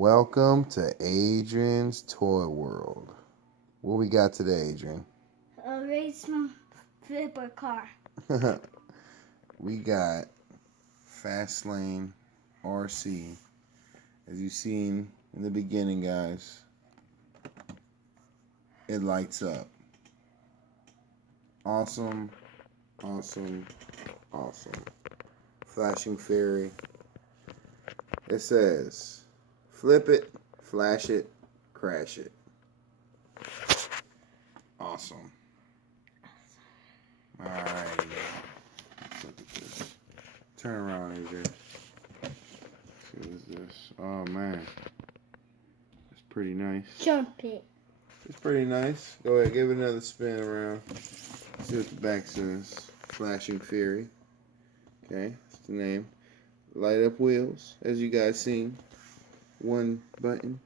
Welcome to Adrian's Toy World. What we got today, Adrian? A race flipper car. We got Fast Lane RC. As you've seen in the beginning, guys, it lights up. Awesome, awesome, awesome. Flashing Fairy. It says, flip it, flash it, crash it. Awesome. Alright. Look at this. Turn around, Adrian. See what's this? Oh man. It's pretty nice. Jump it. It's pretty nice. Go ahead, give it another spin around. See what the back says. Flashing Fury. Okay, that's the name. Light up wheels, as you guys seen. One button.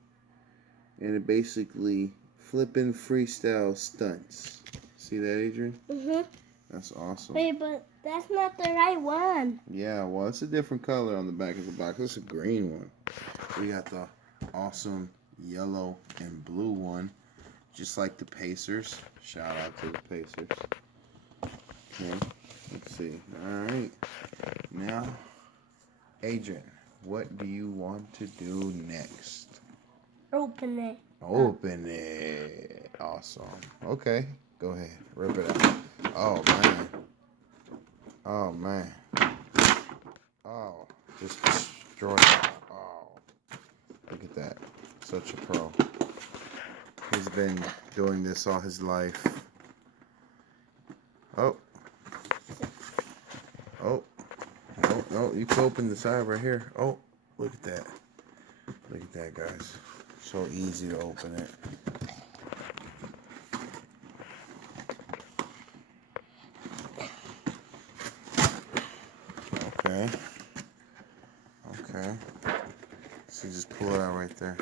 And it basically flipping freestyle stunts. See that, Adrian? Mhm. That's awesome. Wait, but that's not the right one. Yeah, well, it's a different color on the back of the box. It's a green one. We got the awesome yellow and blue one, just like the Pacers. Shout out to the Pacers. Okay, let's see. All right. Now, Adrian, what do you want to do next? Open it. Open it. Awesome. Okay, go ahead. Rip it out. Oh, man. Oh, man. Oh, just destroyed it. Oh, look at that. Such a pro. He's been doing this all his life. Oh. Oh. No, no, you can open the side right here. Oh, look at that. Look at that, guys. So easy to open it. Okay. Okay. So just pull it out right there.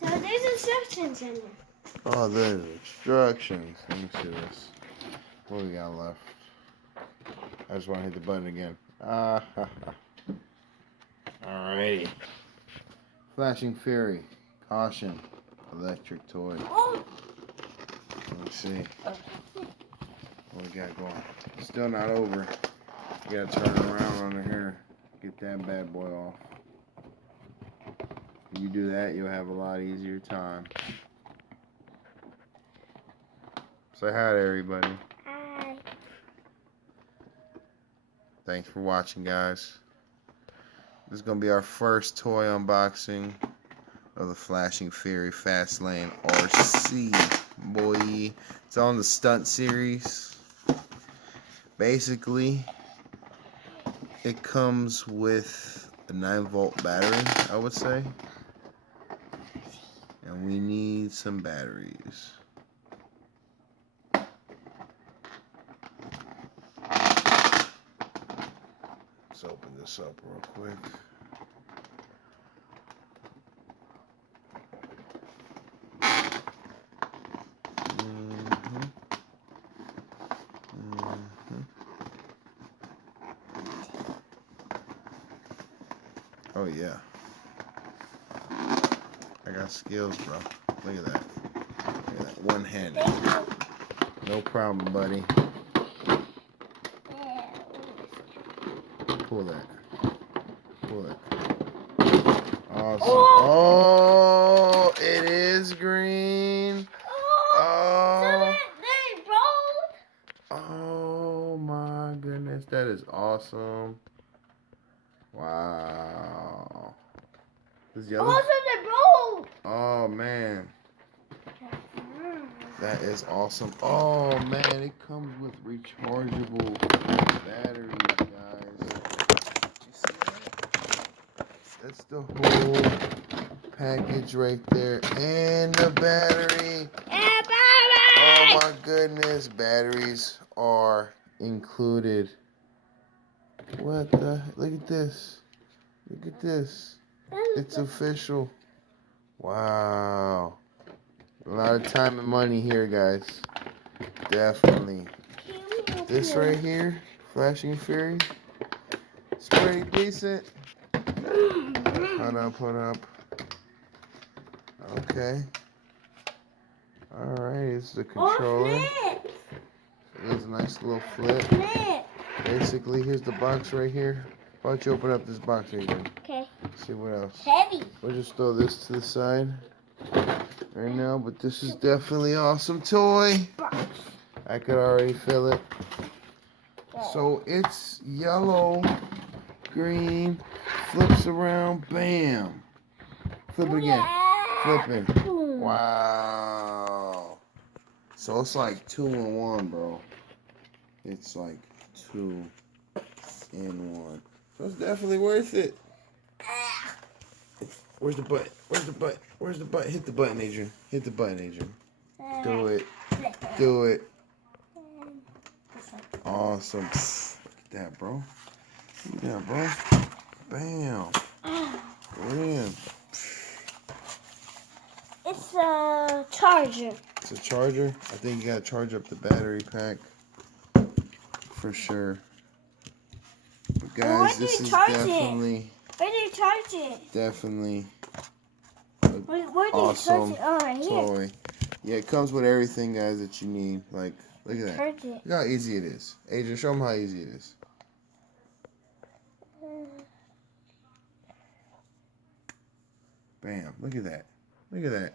So there's instructions in there. Oh, there's instructions. Let me see this. What we got left? I just want to hit the button again. Alrighty. Flashing Fury. Caution. Electric toy. Oh. Let's see. What we got going? Still not over. You gotta turn around under here. Get that bad boy off. If you do that, you'll have a lot easier time. Say hi to everybody. Hi. Thanks for watching, guys. This is going to be our first toy unboxing of the Flashing Fury Fast Lane RC. Boy, it's on the stunt series. Basically, it comes with a 9-volt battery, I would say. And we need some batteries. Let's open this up real quick. Oh yeah. I got skills, bro. Look at that. Look at that. One-handed. No problem, buddy. Pull that. Pull that. Awesome. Oh, it is green. Oh. Oh my goodness. That is awesome. Wow. This yellow. Oh man. That is awesome. Oh man, it comes with rechargeable batteries, guys. You see that? That's the whole package right there. And the battery. Oh my goodness. Batteries are included What the? Look at this. Look at this. It's official. Wow. A lot of time and money here, guys. Definitely. This right here, Flashing Fury. It's pretty decent. Hold up, hold up. Okay. Alright, it's the controller. There's a nice little flip. Basically, here's the box right here. Why don't you open up this box right here? Okay. See what else. Heavy. We'll just throw this to the side right now, but this is definitely an awesome toy. I could already feel it. So it's yellow, green, flips around, bam. Flip it again. Flipping. Wow. So it's like 2 in 1, bro. It's like 2 in 1. So it's definitely worth it. Where's the button? Where's the button? Where's the button? Hit the button, Adrian. Hit the button, Adrian. Do it. Do it. Awesome. Look at that, bro. Look at that, bro. Bam. Brilliant. It's a charger. It's a charger. I think you gotta charge up the battery pack for sure. But guys, this is definitely. Where do you charge it? Definitely Where do you awesome charge it? Oh, right here. toy. Yeah, it comes with everything, guys, that you need. Like, look at that. Charge it. Look how easy it is. Adrian, show them how easy it is. Bam. Look at that. Look at that.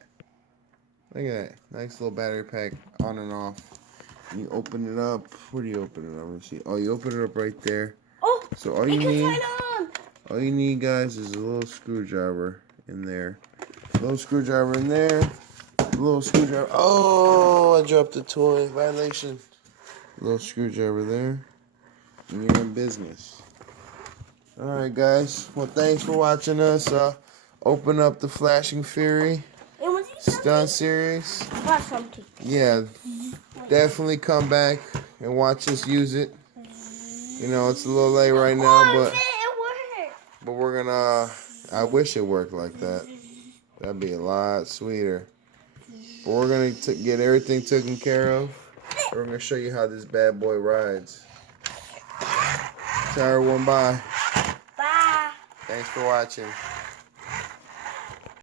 Look at that. Nice little battery pack on and off. And you open it up. Where do you open it up? Let's see. Oh, you open it up right there. Oh, so all you need, guys, is a little screwdriver in there. A little screwdriver in there. A little screwdriver. Oh, I dropped the toy. Violation. A little screwdriver there. And you're in business. Alright, guys. Well, thanks for watching us. Open up the Flashing Fury Stunt series. Yeah, definitely come back and watch us use it. You know, it's a little late right now, but we're gonna. I wish it worked like that. That'd be a lot sweeter. But we're gonna get everything taken care of. We're gonna show you how this bad boy rides. Tell everyone bye. Bye. Thanks for watching.